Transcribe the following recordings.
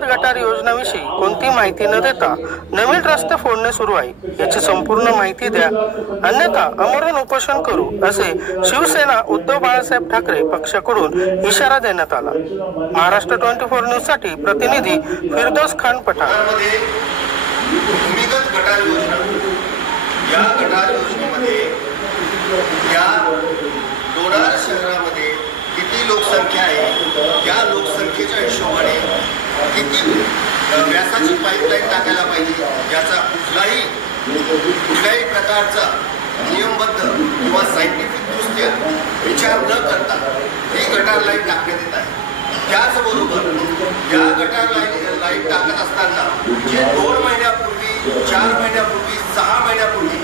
भूमिगत गटार योजनेविषयी कोणती माहिती न देता नवीन रस्ते फोडणे सुरू आहे, याची संपूर्ण माहिती द्या, अन्यथा आमरण उपोषण करू, असे शिवसेना उद्धव बाळासाहेब ठाकरे पक्षाकडून इशारा देण्यात आला। महाराष्ट्र 24 न्यूज साठी प्रतिनिधी फिरदौस खान पठाण। भूमिगत गटार योजना, या गटार योजनेमध्ये या लोणार शहरामध्ये किती लोकसंख्या आहे, या लोकसंख्येच्या हिशोबाने किती व्यासाची पाईपलाईन टाकायला पाहिजे याचा कुठल्याही प्रकारचा नियमबद्ध किंवा सायंटिफिक दृष्ट्या विचार न करता ही गटार लाईन टाकण्यात येत आहे। त्याचबरोबर या गटार लाईन टाकत असताना जे 2 महिन्यापूर्वी, 4 महिन्यापूर्वी, 6 महिन्यापूर्वी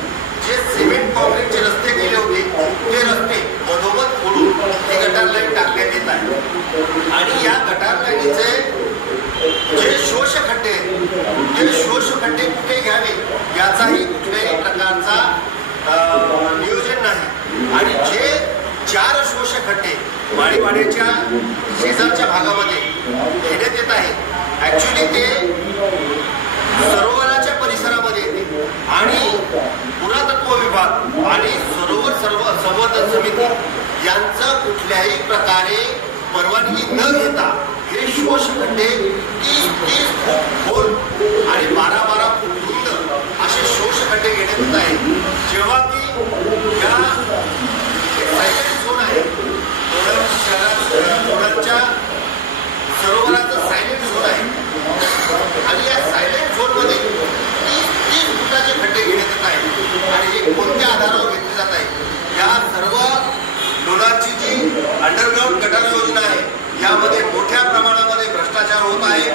जे सिमेंट कॉन्क्रीटचे रस्ते केले होते ते रस्ते मधोमध फोडून ही गटार लाईन टाकण्यात येत आहे। आणि या गटार लाईनीचे जे शोषखड्डे ते शोषखड्डे कुठे घ्यावे याचाही कुठल्याही प्रकारचा नियोजन नाही। आणि जे 4 शोषखड्डे माळीवाड्याच्या शेजारच्या भागामध्ये घेण्यात येत आहे, ऍक्च्युली ते सरोवराच्या परिसरामध्ये येते आणि पुरातत्व विभाग आणि सरोवर संवर्धन समिती यांचं कुठल्याही प्रकारे परवानगी न घेता हे शोषखड्डे 30 फूट खोल आणि 12 फूट रुंद असे शोषखड्डे घेण्यात येत आहे। जेव्हा की या सायलेंट झोन आहे, लोणारच्या सरोवराचं सायलेंट झोन आहे आणि या सायलेंट झोन मध्ये 30 फुटाचे खड्डे घेण्यात येत आहेत। आणि हे कोणत्या आधारावर घेतले जात आहे? या सर्व लोणारची जी अंडरग्राउंड गटार योजना आहे यामध्ये मोठ्या प्रमाणामध्ये भ्रष्टाचार होत आहे।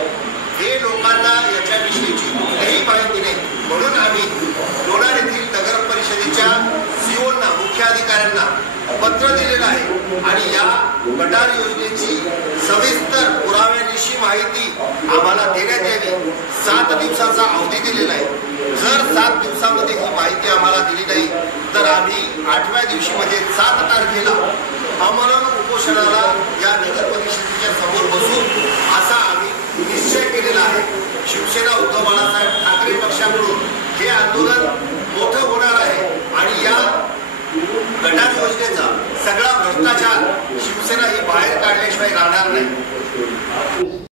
हे लोकांना याच्याविषयीची कुठलीही माहिती नाही, म्हणून आम्ही लोणार येथील नगर परिषदेच्या सीओना, मुख्य अधिकाऱ्यांना पत्र दिलेलं आहे आणि या गटार योजनेची सविस्तर पुराव्यानिशी माहिती आम्हाला देण्यात यावी। 7 दिवसाचा अवधी दिलेला आहे। जर 7 दिवसामध्ये ही माहिती आम्हाला दिली नाही तर आम्ही 8व्या दिवशी म्हणजे 7 तारखेला आमरण उपोषणाला या नगर परिषदेच्या समोर बसू असा आम्ही निश्चय केलेला आहे। शिवसेना उद्धव बाळासाहेब ठाकरे पक्षाकडून हे आंदोलन मोठं होणार आहे आणि या गटार योजनेचा सगळा भ्रष्टाचार शिवसेना ही बाहेर काढल्याशिवाय राहणार नाही।